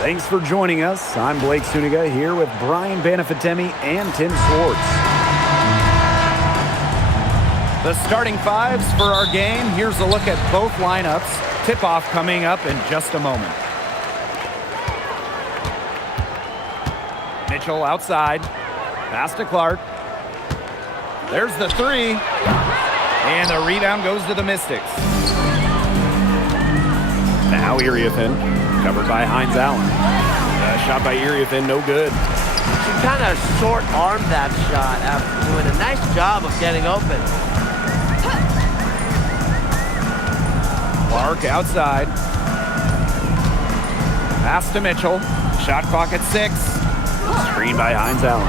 Thanks for joining us. I'm Blake Suniga here with Brian Banafitemi and Tim Swartz. The starting fives for our game. Here's a look at both lineups. Tip-off coming up in just a moment. Mitchell outside. Pass to Clark. There's the three. And the rebound goes to the Mystics. Now Iriefin, covered by Hines Allen. Shot by Iriefin, no good. She kind of short-armed that shot after doing a nice job of getting open. Clark outside. Pass to Mitchell. Shot clock at 6. Screen by Hines Allen.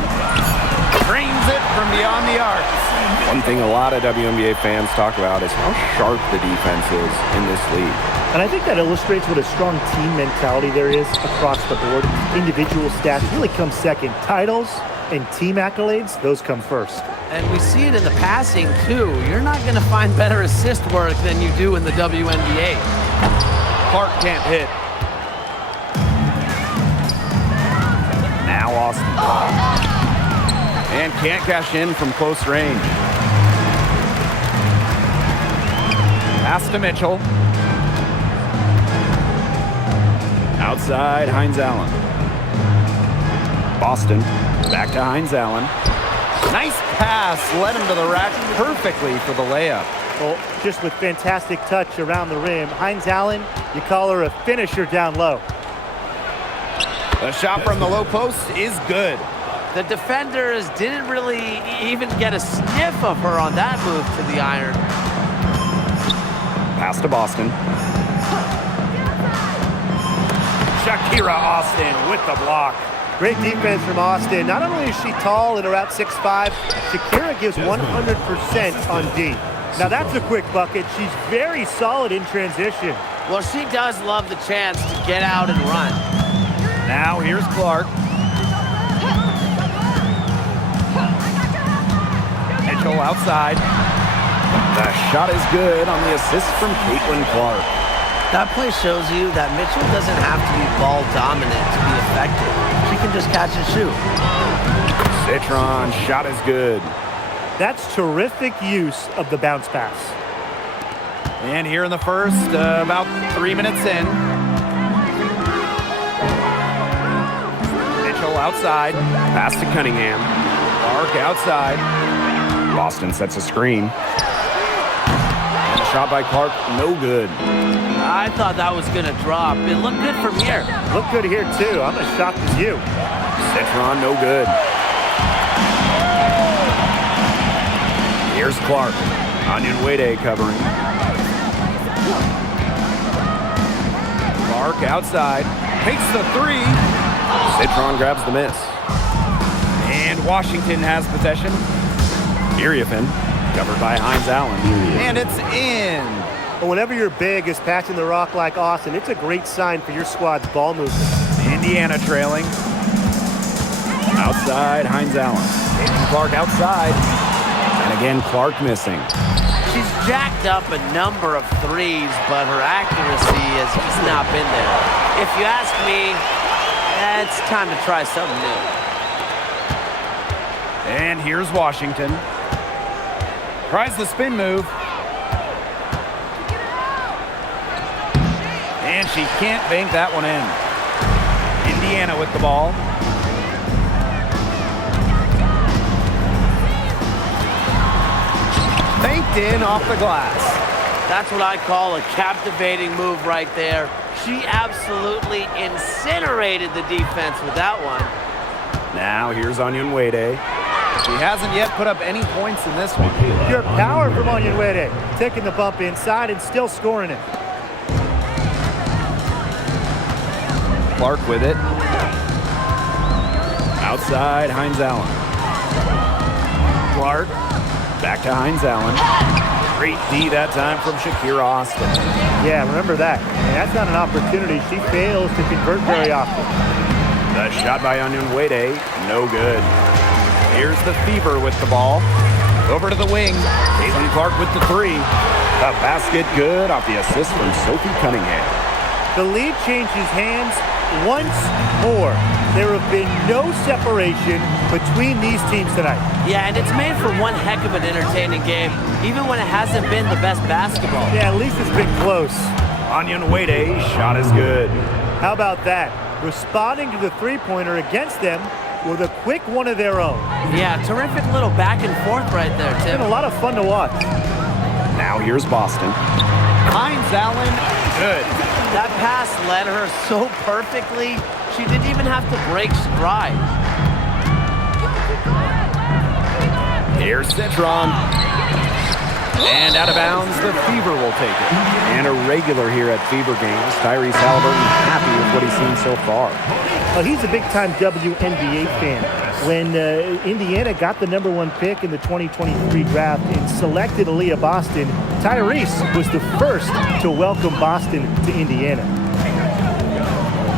Drains it from beyond the arc. One thing a lot of WNBA fans talk about is how sharp the defense is in this league. And I think that illustrates what a strong team mentality there is across the board. Individual stats really come second. Titles and team accolades, those come first. And we see it in the passing, too. You're not going to find better assist work than you do in the WNBA. Clark can't hit. Now Austin. And can't cash in from close range. Pass to Mitchell. Outside, Hines Allen. Boston, back to Hines Allen. Nice pass, led him to the rack perfectly for the layup. Well, just with fantastic touch around the rim. Hines Allen, you call her a finisher down low. The shot from the low post is good. The defenders didn't really even get a sniff of her on that move to the iron. Pass to Boston. Shakira Austin with the block. Great defense from Austin. Not only is she tall at around 6'5", Shakira gives 100% on D. Now that's a quick bucket. She's very solid in transition. Well, she does love the chance to get out and run. Now here's Clark. Mitchell outside. The shot is good on the assist from Caitlin Clark. That play shows you that Mitchell doesn't have to be ball dominant to be effective. She can just catch and shoot. Citron, shot is good. That's terrific use of the bounce pass. And here in the first, about 3 minutes in. Mitchell outside. Pass to Cunningham. Clark outside. Boston sets a screen. And the shot by Clark, no good. I thought that was going to drop. It looked good from here. Looked good here, too. I'm as shocked as you. Citron, no good. Here's Clark. Onyenwere covering. Clark outside. Takes the three. Citron grabs the miss. And Washington has possession. Iriefin, covered by Hines Allen. And it's in. But whenever your big is passing the rock like Austin, it's a great sign for your squad's ball movement. Indiana trailing. Outside, Hines Allen. Caitlin Clark outside. And again, Clark missing. She's jacked up a number of threes, but her accuracy has just not been there. If you ask me, it's time to try something new. And here's Washington. Tries the spin move. And she can't bank that one in. Indiana with the ball. Banked in off the glass. That's what I call a captivating move right there. She absolutely incinerated the defense with that one. Now here's Onyenwere. She hasn't yet put up any points in this one. Pure power from Onyenwere. Taking the bump inside and still scoring it. Clark with it. Outside, Hines Allen. Clark, back to Hines Allen. Great D that time from Shakira Austin. Yeah, remember that. And that's not an opportunity she fails to convert very often. The shot by Onyenwere, no good. Here's the FeveR with the ball. Over to the wing. Caitlin Clark with the three. The basket good off the assist from Sophie Cunningham. The lead changes hands once more. There have been no separation between these teams tonight. Yeah, and it's made for one heck of an entertaining game, even when it hasn't been the best basketball. Yeah, at least it's been close. Onion Wade, shot is good. How about that? Responding to the three-pointer against them with a quick one of their own. Yeah, terrific little back and forth right there, It's Tim. been a lot of fun to watch. Now here's Boston. Hines Allen, good. That pass led her so perfectly, she didn't even have to break stride. Here's Citron. And out of bounds, the FeveR will take it. And a regular here at FeveR games, Tyrese Halliburton happy with what he's seen so far. Well, he's a big-time WNBA fan. When Indiana got the #1 pick in the 2023 draft and selected Aaliyah Boston, Tyrese was the first to welcome Boston to Indiana.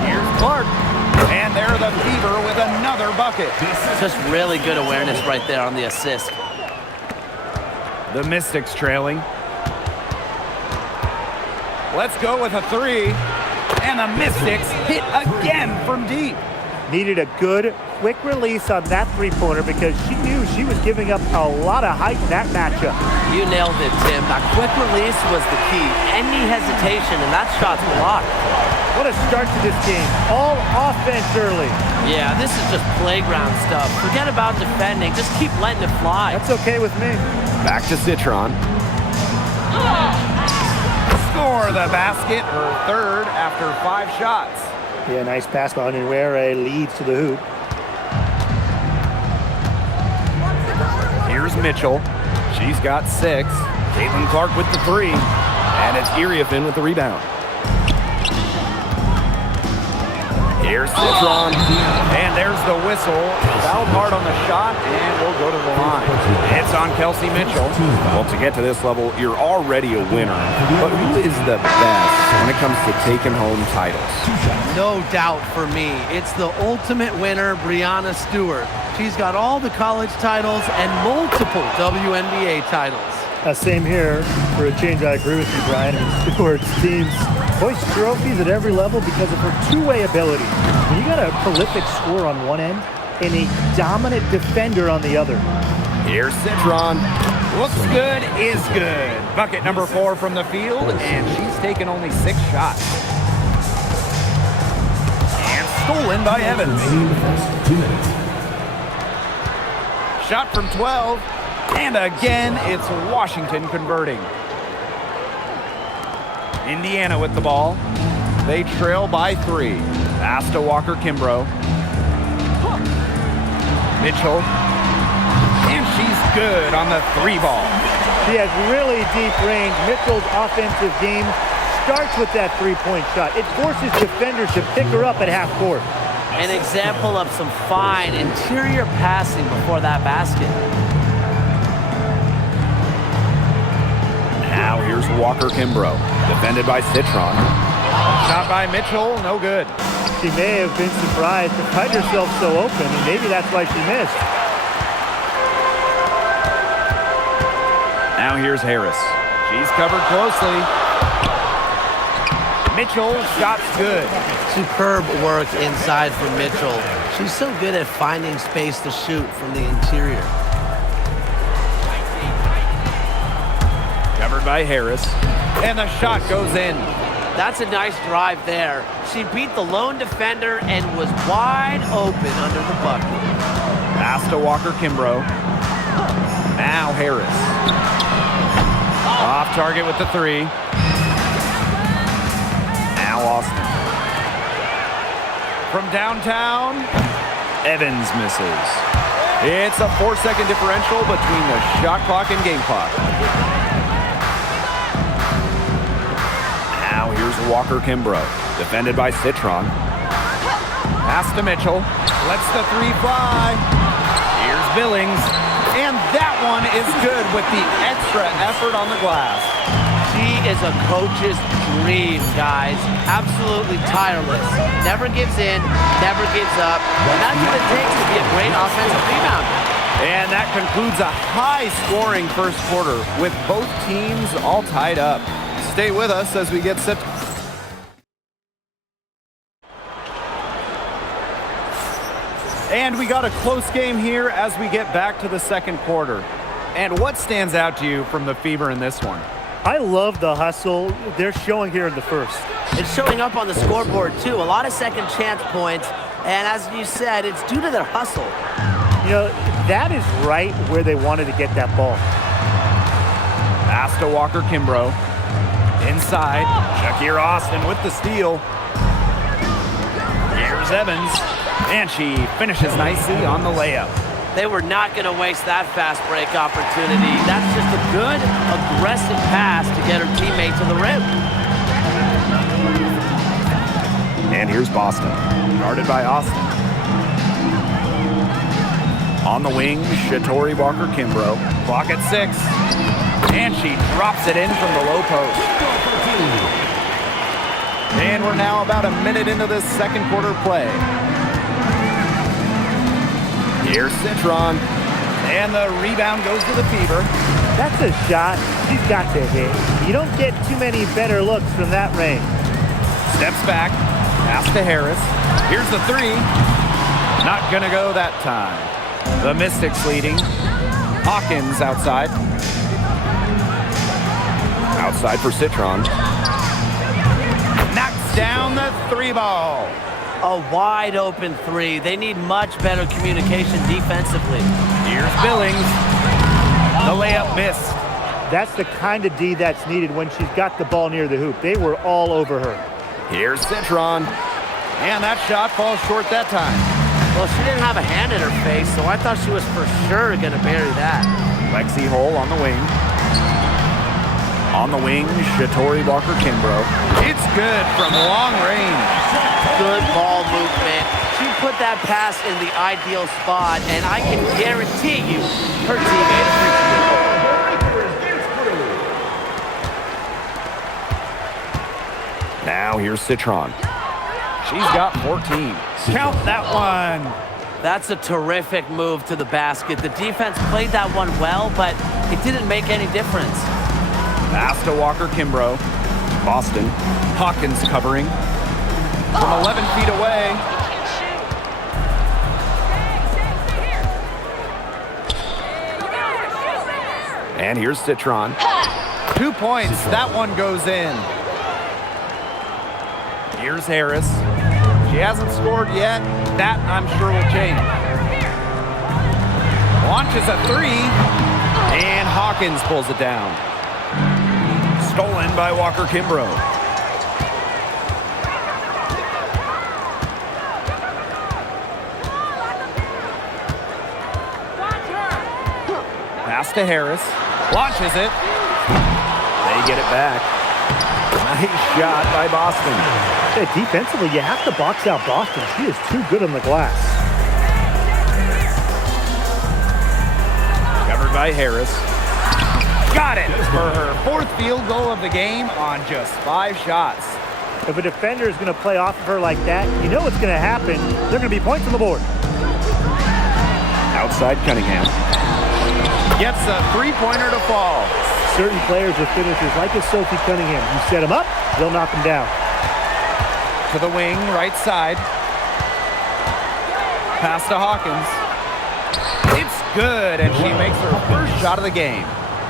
Here's Clark. And there the FeveR with another bucket. Just really good awareness right there on the assist. The Mystics trailing. Let's go with a three. And the Mystics hit again from deep. Needed a good, quick release on that three-pointer because she knew she was giving up a lot of height in that matchup. You nailed it, Tim. That quick release was the key. Any hesitation, and that shot's blocked. What a start to this game. All offense early. Yeah, this is just playground stuff. Forget about defending. Just keep letting it fly. That's okay with me. Back to Citron. Score the basket, her third after 5 shots. Yeah, nice pass by Onion leads to the hoop. Here's Mitchell. She's got 6. Caitlin Clark with the 3. And it's Iriafin with the rebound. Here's Citron. And there's the whistle. Fouled hard on the shot, and we'll go to the line. It's on Kelsey Mitchell. Well, to get to this level, you're already a winner. But who is the best when it comes to taking home titles? No doubt for me. It's the ultimate winner, Breanna Stewart. She's got all the college titles and multiple WNBA titles. Same here. For a change, I agree with you, Brian. Stewart's teams hoist trophies at every level because of her two-way ability. When you got a prolific scorer on one end and a dominant defender on the other. Here's Citron. Looks good, is good. Bucket number 4 from the field, and she's taken only 6 shots. And stolen by Evans. Shot from 12. And again, it's Washington converting. Indiana with the ball. They trail by 3. Pass to Walker-Kimbrough. Mitchell. And she's good on the 3 ball. She has really deep range. Mitchell's offensive game starts with that three-point shot. It forces defenders to pick her up at half court. An example of some fine interior passing before that basket. Now here's Walker-Kimbrough, defended by Citron. Shot by Mitchell, no good. She may have been surprised to find herself so open, and maybe that's why she missed. Now here's Harris. She's covered closely. Mitchell, shot's good. Superb work inside from Mitchell. She's so good at finding space to shoot from the interior. Covered by Harris. And the shot goes in. That's a nice drive there. She beat the lone defender and was wide open under the bucket. Pass to Walker-Kimbrough. Now Harris. Off target with the 3. Now Austin. From downtown, Evans misses. It's a 4-second differential between the shot clock and game clock. Now here's Walker-Kimbrough, defended by Citron. Pass to Mitchell, lets the 3 fly. Here's Billings, and that one is good with the extra effort on the glass. She is a coach's dream, guys. Absolutely tireless. Never gives in, never gives up. And that's what it takes to be a great offensive rebounder. And that concludes a high-scoring first quarter with both teams all tied up. Stay with us as we get set. And we got a close game here as we get back to the second quarter. And what stands out to you from the FeveR in this one? I love the hustle they're showing here in the first. It's showing up on the scoreboard, too. A lot of second chance points. And as you said, it's due to their hustle. You know, that is right where they wanted to get that ball. Pass to Walker Kimbrough. Inside, Shakir Austin with the steal. Here's Evans. And she finishes nicely on the layup. They were not going to waste that fast break opportunity. That's just a good, aggressive pass to get her teammate to the rim. And here's Boston, guarded by Austin. On the wing, Shatori Walker Kimbrough. Clock at 6. And she drops it in from the low post. And we're now about a minute into this second quarter play. Here's Citron, and the rebound goes to the FeveR. That's a shot she's got to hit. You don't get too many better looks from that range. Steps back, pass to Harris. Here's the 3. Not gonna go that time. The Mystics leading. Hawkins outside. Outside for Citron. Knocks down the 3 ball. A wide open 3. They need much better communication defensively. Here's Billings. The layup missed. That's the kind of D that's needed when she's got the ball near the hoop. They were all over her. Here's Citron. And that shot falls short that time. Well, she didn't have a hand in her face, so I thought she was for sure going to bury that. Lexi Hole on the wing. On the wing, Shatori Walker Kimbrough. It's good from long range. Good ball movement. She put that pass in the ideal spot, and I can guarantee you her teammate appreciates it. Now here's Citron. She's got 14. Count that one. That's a terrific move to the basket. The defense played that one well, but it didn't make any difference. Pass to Walker Kimbrough. Boston. Hawkins covering. From 11 feet away. And here's Citron. 2 points. That one goes in. Here's Harris. She hasn't scored yet. That, I'm sure, will change. Launches a 3. And Hawkins pulls it down. Stolen by Walker Kimbrough. Pass to Harris. Launches it. They get it back. Nice shot by Boston. Yeah, defensively, you have to box out Boston. She is too good on the glass. Covered by Harris. Got it for her 4th field goal of the game on just 5 shots. If a defender is going to play off of her like that, you know what's going to happen. There are going to be points on the board. Outside Cunningham. Gets a 3-pointer to fall. Certain players are finishers like a Sophie Cunningham. You set them up, they'll knock them down. To the wing, right side. Pass to Hawkins. It's good, and she makes her first shot of the game.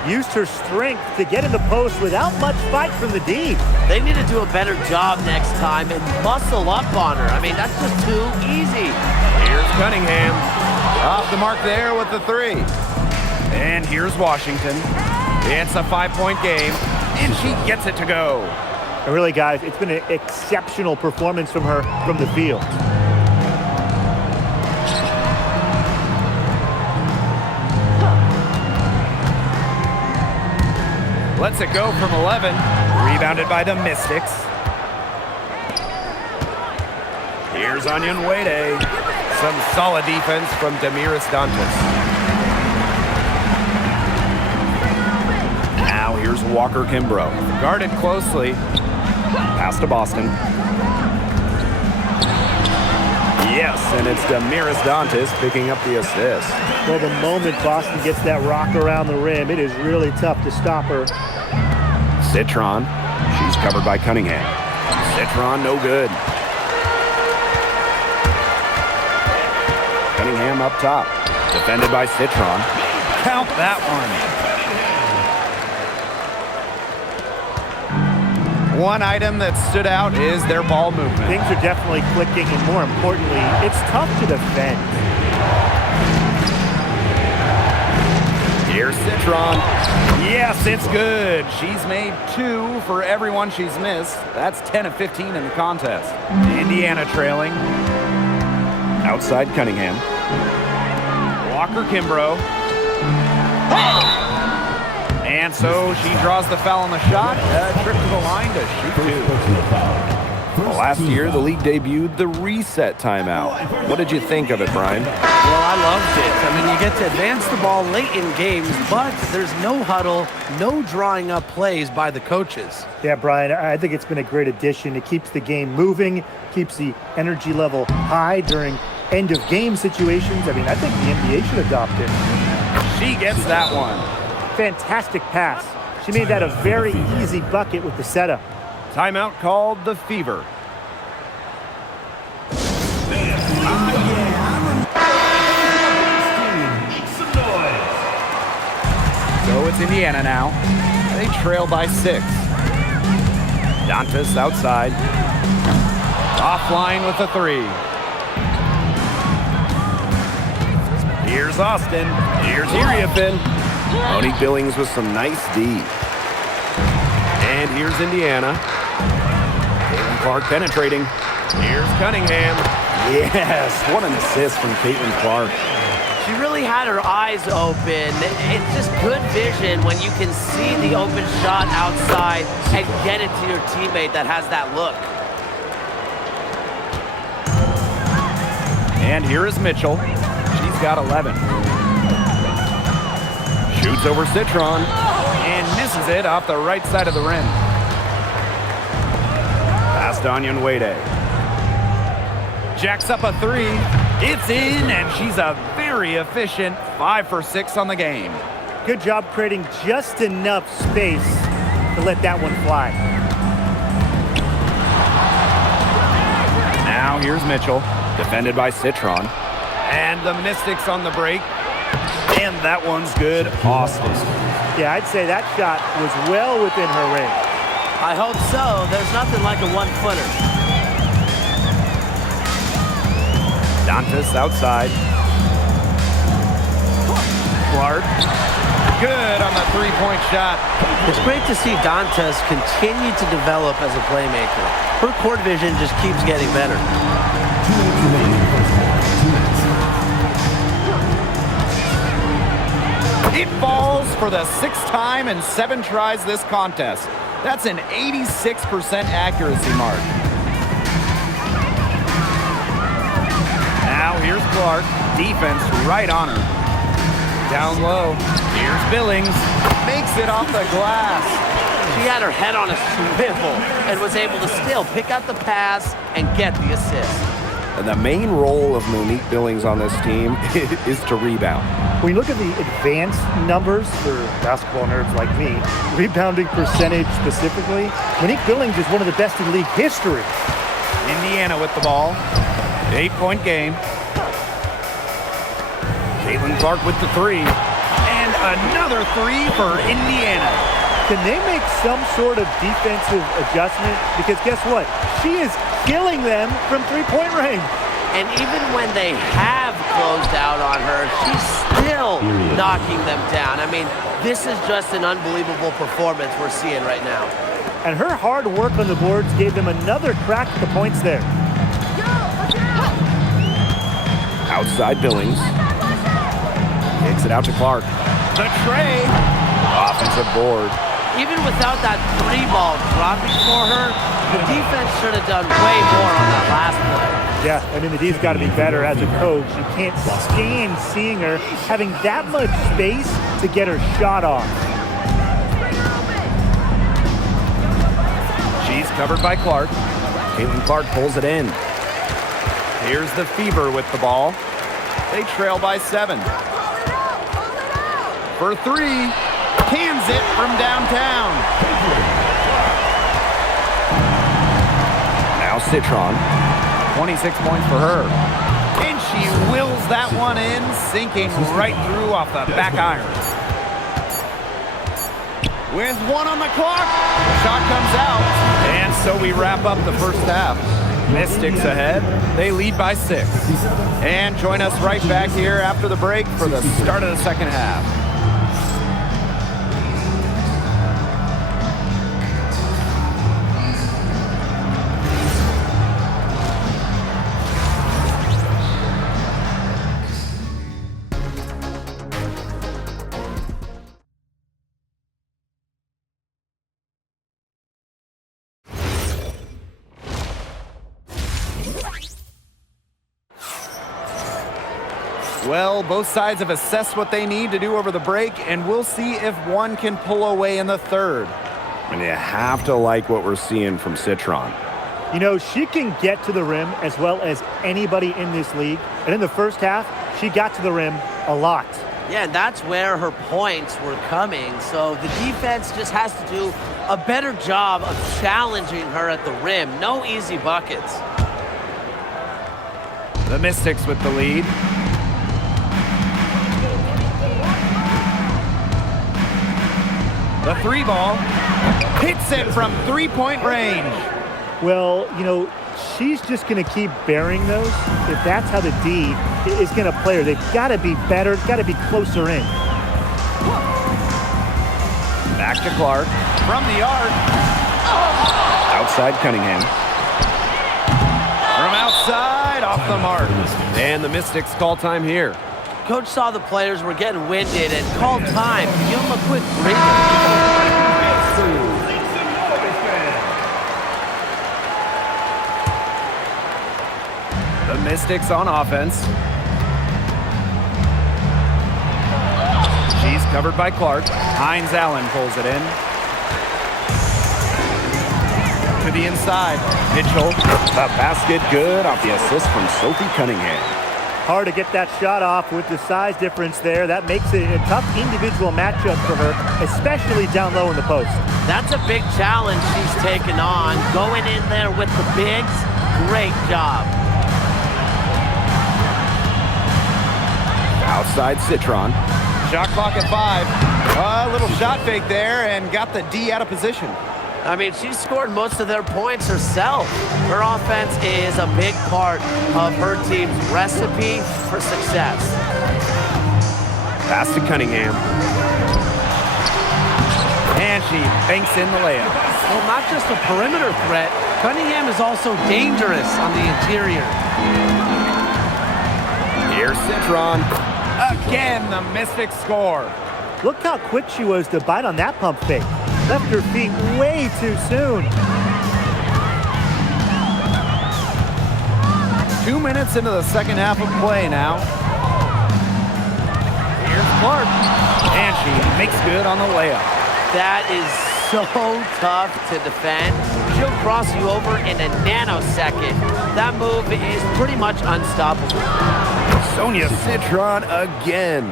Used her strength to get in the post without much fight from the D. They need to do a better job next time and muscle up on her. I mean, that's just too easy. Here's Cunningham. Off the mark there with the 3. And here's Washington. It's a 5-point game, and she gets it to go. And really, guys, it's been an exceptional performance from her from the field. Lets it go from 11. Rebounded by the Mystics. Here's Onion Wade. Some solid defense from Damiris Dantas. Now here's Walker Kimbrough. Guarded closely. Pass to Boston. Yes, and it's Damiris Dantas picking up the assist. Well, the moment Boston gets that rock around the rim, it is really tough to stop her. Citron. She's covered by Cunningham. Citron, no good. Cunningham up top. Defended by Citron. Count that one. One item that stood out is their ball movement. Things are definitely clicking, and more importantly, it's tough to defend. Here's Citron. Yes, it's good. She's made 2 for everyone she's missed. That's 10 of 15 in the contest. Indiana trailing. Outside Cunningham. Walker Kimbrough. And so she draws the foul on the shot. Trip to the line to shoot 2. Last year, the league debuted the reset timeout. What did you think of it, Brian? Well, I loved it. I mean, you get to advance the ball late in games, but there's no huddle, no drawing up plays by the coaches. Yeah, Brian, I think it's been a great addition. It keeps the game moving, keeps the energy level high during end-of-game situations. I mean, I think the NBA should adopt it. She gets that one. Fantastic pass. She made that a very easy bucket with the setup. Timeout called the FeveR. So it's Indiana now. They trail by 6. Dantas outside. Offline with a 3. Here's Austin. Here's Iriapin. Monique Billings with some nice D. And here's Indiana. Caitlin Clark penetrating. Here's Cunningham. Yes, what an assist from Caitlin Clark. She really had her eyes open. It's just good vision when you can see the open shot outside and get it to your teammate that has that look. And here is Mitchell. She's got 11. Shoots over Citron and misses it off the right side of the rim. Past Onion Wade. Jacks up a 3. It's in, and she's a very efficient 5 for 6 on the game. Good job creating just enough space to let that one fly. Now here's Mitchell, defended by Citron. And the Mystics on the break. And that one's good. Austin. Yeah, I'd say that shot was well within her range. I hope so. There's nothing like a one-footer. Dantas outside. Clark. Good on the three-point shot. It's great to see Dantas continue to develop as a playmaker. Her court vision just keeps getting better. It falls for the 6th time in 7 tries this contest. That's an 86% accuracy mark. Now here's Clark. Defense right on her. Down low. Here's Billings. Makes it off the glass. She had her head on a swivel and was able to still pick out the pass and get the assist. And the main role of Monique Billings on this team is to rebound. When you look at the advanced numbers for basketball nerds like me, rebounding percentage specifically, Monique Billings is one of the best in league history. Indiana with the ball. 8-point game. Caitlin Clark with the 3. And another 3 for Indiana. Can they make some sort of defensive adjustment? Because guess what? She is killing them from three-point range. And even when they have closed out on her, she's still knocking them down. I mean, this is just an unbelievable performance we're seeing right now. And her hard work on the boards gave them another crack at the points there. Outside Billings. Kicks it out to Clark. The tray. Offensive board. Even without that 3-ball dropping for her, the defense should have done way more on that last play. Yeah, I mean, the D's got to be better as a coach. You can't stand seeing her having that much space to get her shot off. She's covered by Clark. Caitlin Clark pulls it in. Here's the FeveR with the ball. They trail by 7. For 3. Cans it from downtown. Now Citron. 26 points for her. And she wills that one in, sinking right through off the back iron. With 1 on the clock, the shot comes out. And so we wrap up the first half. Mystics ahead. They lead by 6. And join us right back here after the break for the start of the second half. Well, both sides have assessed what they need to do over the break, and we'll see if one can pull away in the third. And you have to like what we're seeing from Citron. You know, she can get to the rim as well as anybody in this league. And in the first half, she got to the rim a lot. Yeah, and that's where her points were coming. So the defense just has to do a better job of challenging her at the rim. No easy buckets. The Mystics with the lead. The 3 ball hits it from 3-point range. Well, you know, she's just going to keep bearing those. If that's how the D is going to play her, they've got to be better, got to be closer in. Back to Clark from the arc. Outside Cunningham. From outside, off the mark. And the Mystics call time here. Coach saw the players were getting winded and called time. Give them a quick breather. The Mystics on offense. She's covered by Clark. Hines Allen pulls it in. To the inside. Mitchell. The basket good off the assist from Sophie Cunningham. Hard to get that shot off with the size difference there. That makes it a tough individual matchup for her, especially down low in the post. That's a big challenge she's taken on. Going in there with the bigs, great job. Outside Citron. Shot clock at 5. A little shot fake there and got the D out of position. I mean, she scored most of their points herself. Her offense is a big part of her team's recipe for success. Pass to Cunningham. And she banks in the layup. Well, not just a perimeter threat, Cunningham is also dangerous on the interior. Here's Citron. Again, the Mystics score. Look how quick she was to bite on that pump fake. Left her feet way too soon. 2 minutes into the second half of play now. Here's Clark. And she makes good on the layup. That is so tough to defend. She'll cross you over in a nanosecond. That move is pretty much unstoppable. Sonia Citron again.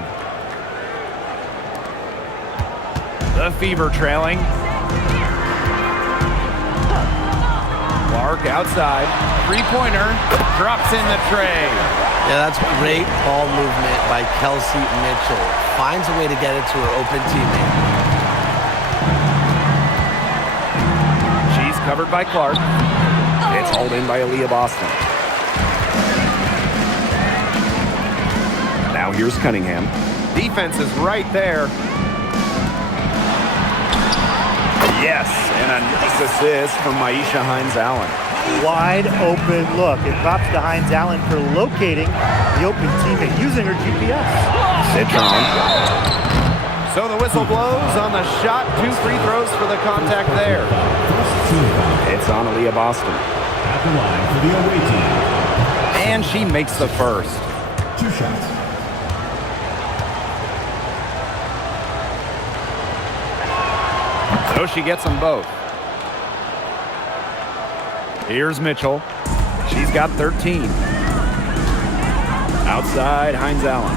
The FeveR trailing. Clark outside. 3-pointer. Drops in the tray. Yeah, that's great ball movement by Kelsey Mitchell. Finds a way to get it to her open teammate. She's covered by Clark. It's hauled in by Aaliyah Boston. Now here's Cunningham. Defense is right there. Yes, and a nice assist from Maisha Hines-Allen. Wide open look. It drops to Hines-Allen for locating the open teammate, using her GPS. Citron. So the whistle blows on the shot. 2 free throws for the contact there. It's on Aaliyah Boston. At the line for the away team. And she makes the first. 2 shots. So she gets them both. Here's Mitchell. She's got 13. Outside, Hines-Allen.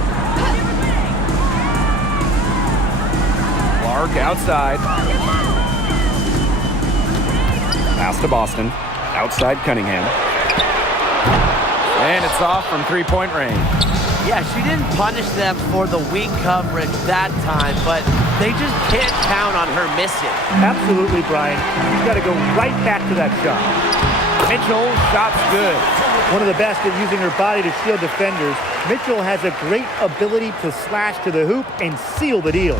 Clark outside. Pass to Boston. Outside, Cunningham. And it's off from three-point range. Yeah, she didn't punish them for the weak coverage that time, but they just can't count on her missing. Absolutely, Brian. You've got to go right back to that shot. Mitchell, shot's good. One of the best at using her body to shield defenders, Mitchell has a great ability to slash to the hoop and seal the deal.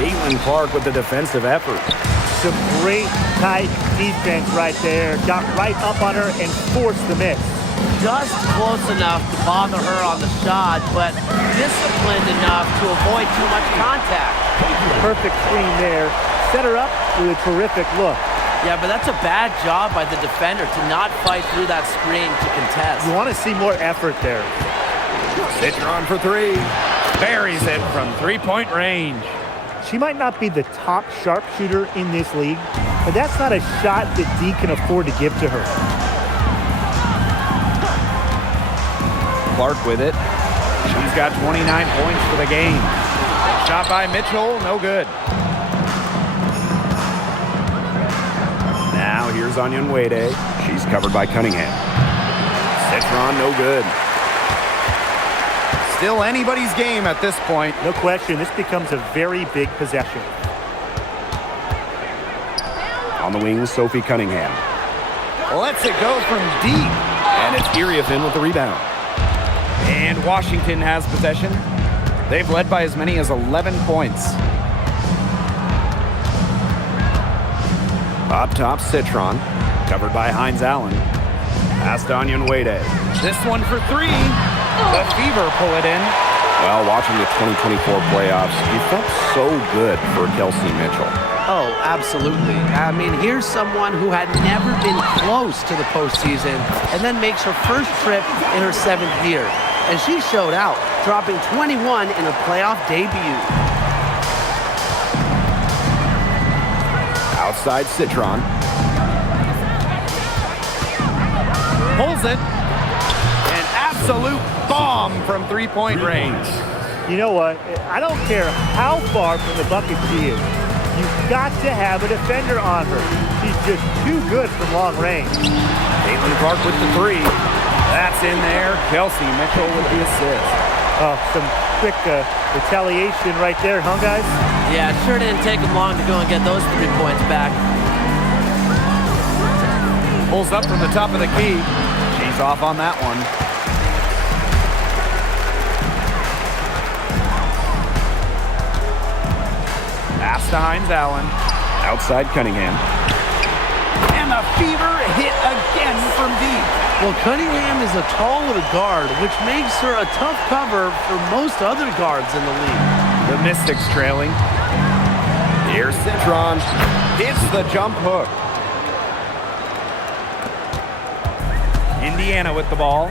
Caitlin Clark with the defensive effort. Some great tight defense right there. Got right up on her and forced the miss. Just close enough to bother her on the shot, but disciplined enough to avoid too much contact. Perfect screen there. Set her up with a terrific look. Yeah, but that's a bad job by the defender to not fight through that screen to contest. You want to see more effort there. Citron for three. Buries it from three-point range. She might not be the top sharpshooter in this league, but that's not a shot that D can afford to give to her. Clark with it. She's got 29 points for the game. Shot by Mitchell, no good. Now here's Onyenwere. She's covered by Cunningham. Citron, no good. Still anybody's game at this point. No question, this becomes a very big possession. On the wing, Sophie Cunningham. Lets it go from deep. And it's Iriafin with the rebound. And Washington has possession. They've led by as many as 11 points. Up top, Citron. Covered by Hines Allen. Past Onyenwere. This one for three. The FeveR pull it in. Well, watching the 2024 playoffs, you felt so good for Kelsey Mitchell. Oh, absolutely. I mean, here's someone who had never been close to the postseason and then makes her first trip in her 7th year. And she showed out, dropping 21 in her playoff debut. Outside Citron. Pulls it. An absolute bomb from three-point range. You know what? I don't care how far from the bucket she is. You've got to have a defender on her. She's just too good from long range. Caitlin Clark with the three. That's in there. Kelsey Mitchell with the assist. Oh, some quick retaliation right there, huh, guys? Yeah, it sure didn't take them long to go and get those 3 points back. Pulls up from the top of the key. She's off on that one. Pass to Hines Allen. Outside Cunningham. And the FeveR hit again from deep. Well, Cunningham is a taller guard, which makes her a tough cover for most other guards in the league. The Mystics trailing. Here's Citron. Hits the jump hook. Indiana with the ball.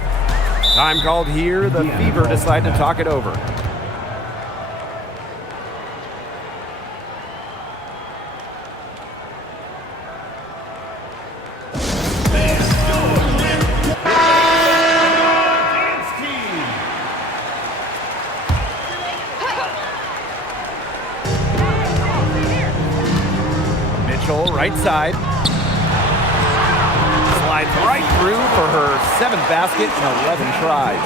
Time called here. The FeveR decide to talk it over. Right side. Slides right through for her 7th basket in 11 tries.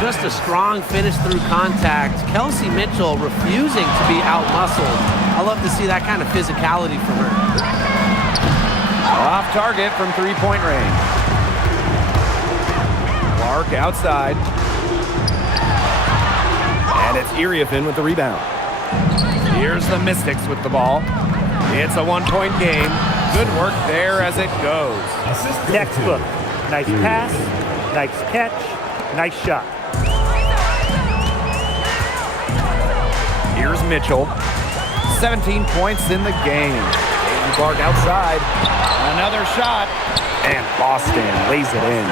Just a strong finish through contact. Kelsey Mitchell refusing to be out-muscled. I love to see that kind of physicality from her. Off target from three-point range. Clark outside. And it's Iriafin with the rebound. Here's the Mystics with the ball. It's a one-point game. Good work there as it goes. Textbook. Nice pass, nice catch, nice shot. Here's Mitchell. 17 points in the game. Caitlin Clark outside. Another shot. And Boston lays it in.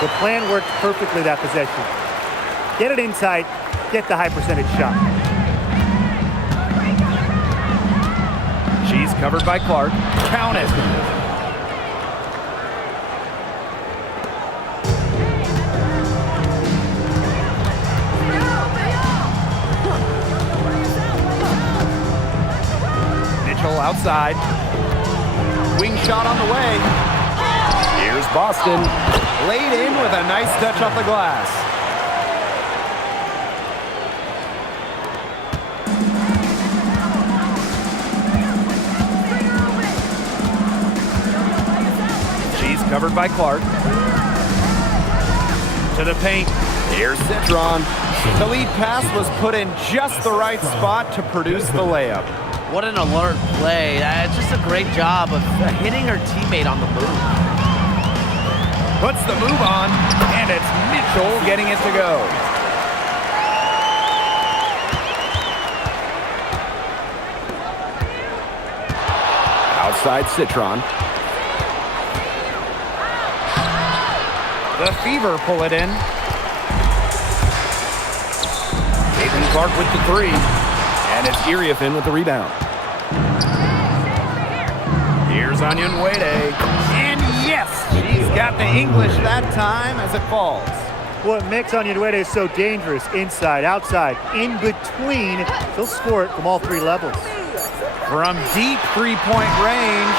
The plan worked perfectly that possession. Get it inside, get the high percentage shot. She's covered by Clark. Count it. Mitchell outside. wing shot on the way. Here's Boston. Laid in with a nice touch off the glass. She's covered by Clark. To the paint. Here's Citron. The lead pass was put in just the right spot to produce the layup. What an alert play. Just a great job of hitting her teammate on the move. Puts the move on, and it's Mitchell getting it to go. Outside Citron. The FeveR pull it in. Caitlin Clark with the three. And it's Iriafin with the rebound. Here's Onion Wade. And yes, she's got the English that time as it falls. What makes Onion Wade so dangerous, inside, outside, in between, she'll score it from all three levels. From deep three-point range.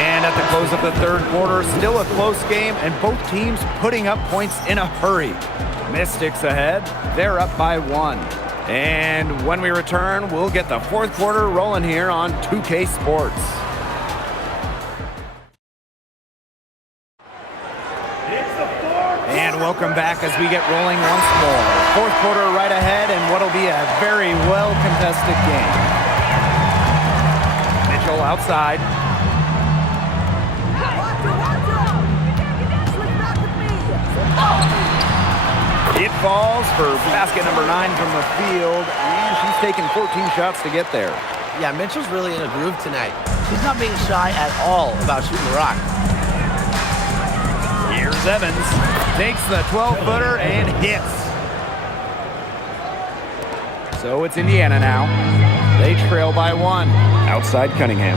And at the close of the third quarter, still a close game, and both teams putting up points in a hurry. Mystics ahead. They're up by 1. And when we return, we'll get the fourth quarter rolling here on 2K Sports. And welcome back as we get rolling once more. Fourth quarter right ahead, and what'll be a very well-contested game. Mitchell outside. It falls for basket number 9 from the field, and she's taken 14 shots to get there. Yeah, Mitchell's really in a groove tonight. She's not being shy at all about shooting the rock. Here's Evans. Takes the 12-footer and hits. So it's Indiana now. They trail by 1. Outside Cunningham.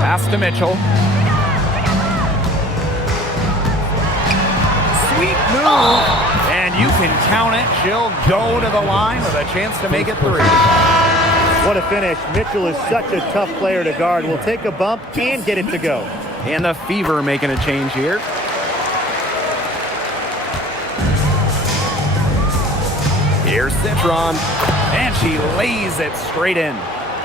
Pass to Mitchell. Sweet move, and you can count it. She'll go to the line with a chance to make it 3. What a finish. Mitchell is such a tough player to guard. Will take a bump and get it to go. And the FeveR making a change here. Here's Citron, and she lays it straight in.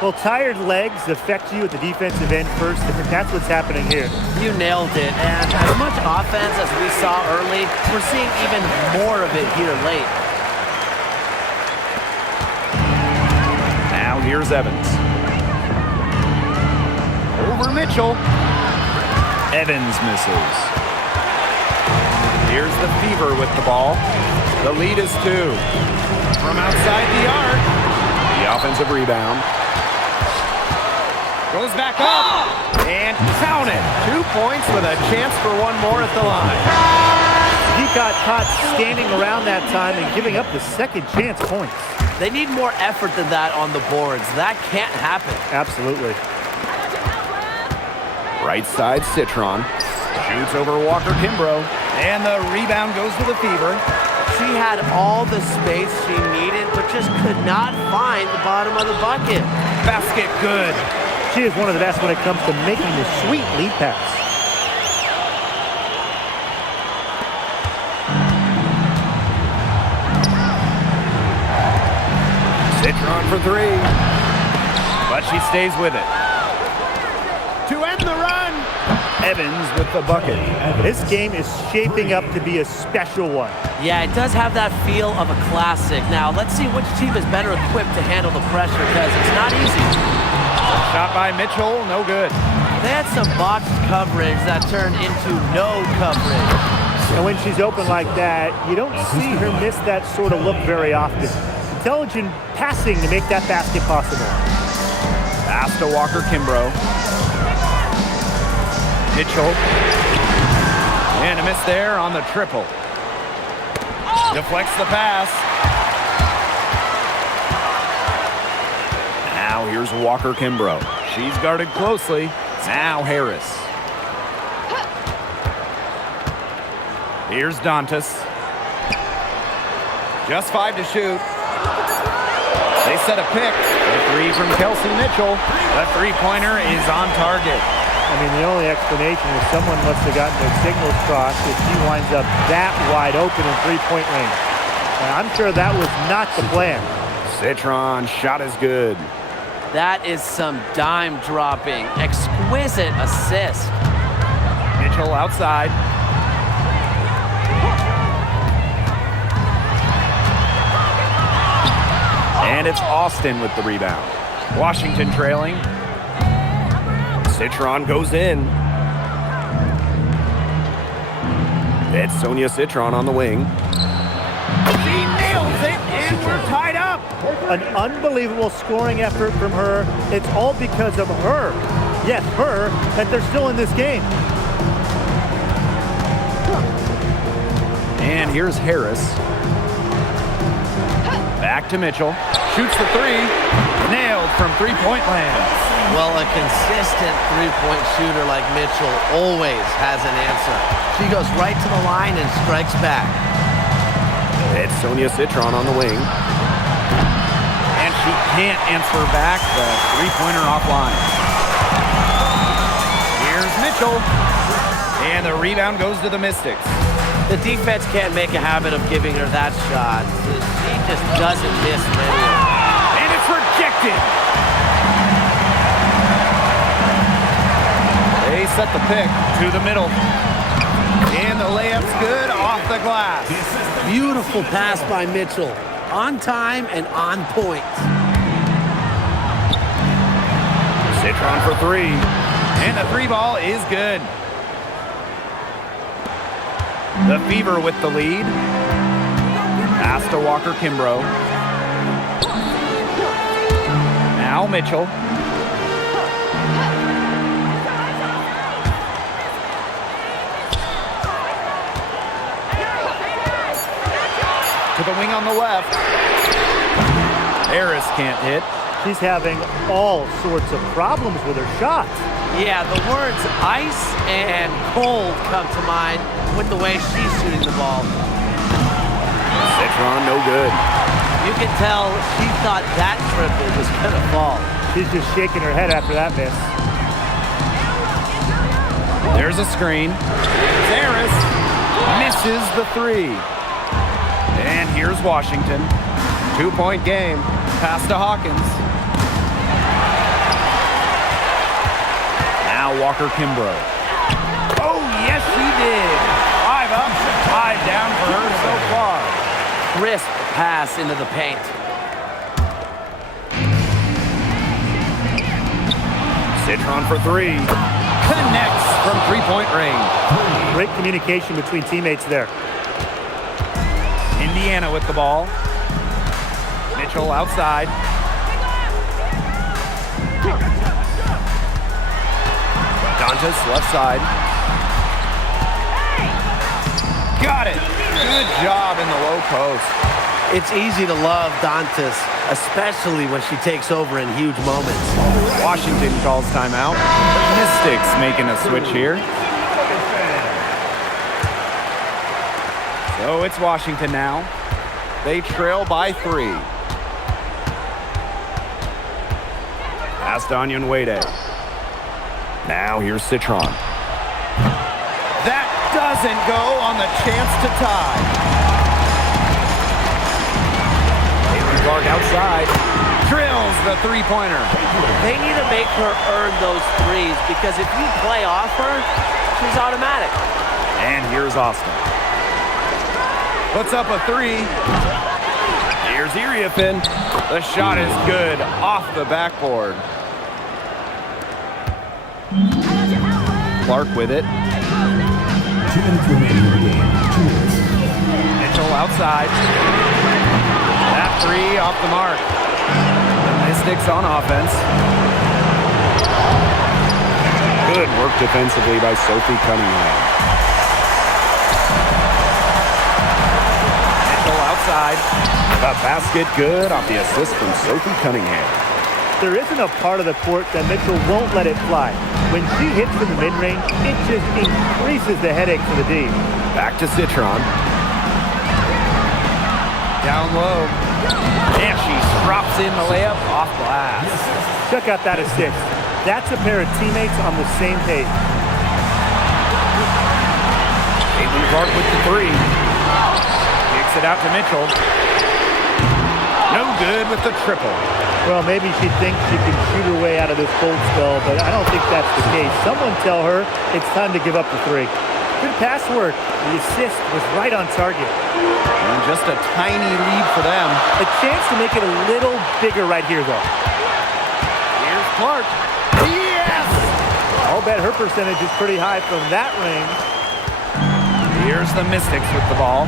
Well, tired legs affect you at the defensive end first, and that's what's happening here. You nailed it. And as much offense as we saw early, we're seeing even more of it here late. Now here's Evans. Over Mitchell. Evans misses. Here's the FeveR with the ball. The lead is 2. From outside the arc. The offensive rebound. Goes back up, and count it. 2 points with a chance for one more at the line. He got caught standing around that time and giving up the second chance points. They need more effort than that on the boards. That can't happen. Absolutely. Right side, Citron. Shoots over Walker Kimbrough, and the rebound goes to the FeveR. She had all the space she needed, but just could not find the bottom of the bucket. Basket good. She is one of the best when it comes to making the sweet lead pass. Citron for 3. But she stays with it. To end the run, Evans with the bucket. This game is shaping up to be a special one. Yeah, it does have that feel of a classic. Now, let's see which team is better equipped to handle the pressure, because it's not easy. Shot by Mitchell, no good. They had some boxed coverage that turned into no coverage. And when she's open like that, you don't see her miss that sort of look very often. Intelligent passing to make that basket possible. Pass to Walker Kimbrough. Mitchell. And a miss there on the triple. Deflects the pass. Now here's Walker Kimbrough. She's guarded closely. Now Harris. Here's Dantas. Just 5 to shoot. They set a pick. The three from Kelsey Mitchell. The three-pointer is on target. I mean, the only explanation is someone must have gotten their signals crossed if she winds up that wide open in three-point range. And I'm sure that was not the plan. Citron shot is good. That is some dime dropping. Exquisite assist. Mitchell outside. And it's Austin with the rebound. Washington trailing. Citron goes in. It's Sonia Citron on the wing. She nails it, and we're tied up. An unbelievable scoring effort from her. It's all because of her. Yes, her, that they're still in this game. And here's Harris. Back to Mitchell. Shoots the three. Nailed from three-point land. Well, a consistent three-point shooter like Mitchell always has an answer. She goes right to the line and strikes back. It's Sonia Citron on the wing. And she can't answer back the three-pointer offline. Here's Mitchell. And the rebound goes to the Mystics. The defense can't make a habit of giving her that shot. She just doesn't miss many. And it's rejected. They set the pick to the middle. And the layup's good off the glass. Beautiful pass by Mitchell. On time and on point. Citron for three. And the three ball is good. The FeveR with the lead. Pass to Walker Kimbrough. Now Mitchell. To the wing on the left. Harris can't hit. She's having all sorts of problems with her shots. Yeah, the words ice and cold come to mind with the way she's shooting the ball. Citron, no good. You can tell she thought that triple was going to fall. She's just shaking her head after that miss. There's a screen. Harris misses the three. And here's Washington. 2-point game. Pass to Hawkins. Now Walker Kimbrough. Oh, yes, she did. 5 up, 5 down for her so far. Crisp pass into the paint. Citron for three. Connects from three-point range. Great communication between teammates there. Indiana with the ball. Mitchell outside. Dantas left side. Got it. Good job in the low post. It's easy to love Dantas, especially when she takes over in huge moments. Washington calls timeout. The Mystics making a switch here. So it's Washington now. They trail by 3. Pass to Onion Wade. Now here's Citron. That doesn't go on the chance to tie. Caitlin Clark outside. Drills the three-pointer. They need to make her earn those threes because if you play off her, she's automatic. And here's Austin. Puts up a three. Here's Iriapin. The shot is good off the backboard. Clark with it. 2 minutes remaining in the game. 2 minutes. Mitchell outside. That three off the mark. The Mystics on offense. Good work defensively by Sophie Cunningham. Mitchell outside. The basket good off the assist from Sophie Cunningham. There isn't a part of the court that Mitchell won't let it fly. When she hits from the mid-range, it just increases the headache for the D. Back to Citron. Down low. And she drops in the layup off glass. Check out that assist. That's a pair of teammates on the same page. Caitlin Clark with the three. Kicks it out to Mitchell. No good with the triple. Well, maybe she thinks she can shoot her way out of this cold spell, but I don't think that's the case. Someone tell her it's time to give up the three. Good pass work. The assist was right on target. And just a tiny lead for them. A chance to make it a little bigger right here, though. Here's Clark. Yes! I'll bet her percentage is pretty high from that range. Here's the Mystics with the ball.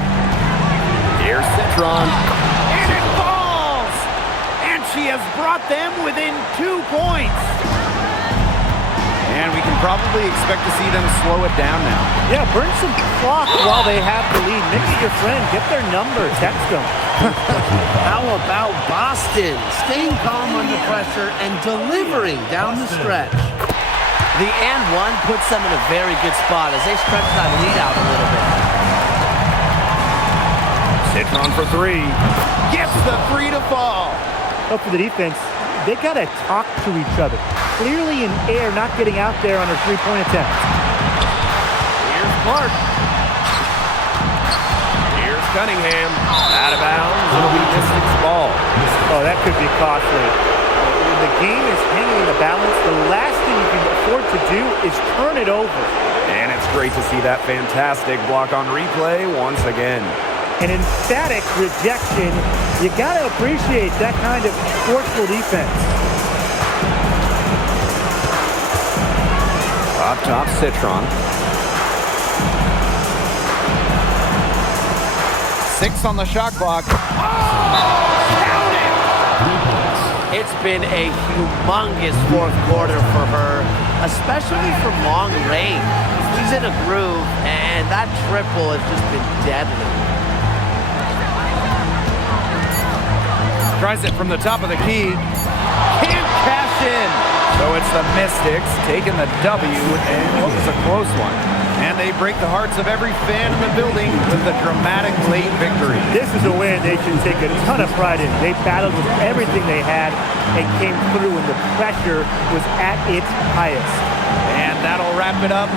Here's Citron. And it falls! And she has brought them within 2 points. And we can probably expect to see them slow it down now. Yeah, burn some clock while they have the lead. Make it your friend. Get their number. Text them. How about Boston staying calm under pressure and delivering down the stretch? The and one puts them in a very good spot as they stretch that lead out a little bit. Citron for three. Gets the three to fall. Up for the defense. They got to talk to each other. Clearly in air, not getting out there on her three-point attempt. Here's Clark. Here's Cunningham. Out of bounds. It'll be Mystics' ball. Oh, that could be costly. When the game is hanging in the balance, the last thing you can afford to do is turn it over. And it's great to see that fantastic block on replay once again. An emphatic rejection. You got to appreciate that kind of forceful defense. Up top, Citron. 6 on the shot clock. Oh! Count it! It's been a humongous fourth quarter for her, especially from long range. She's in a groove, and that triple has just been deadly. Tries it from the top of the key. Can't cash in. So it's the Mystics taking the W, and it was a close one. And they break the hearts of every fan in the building with a dramatic late victory. This is a win they should take a ton of pride in. They battled with everything they had and came through when the pressure was at its highest. And that'll wrap it up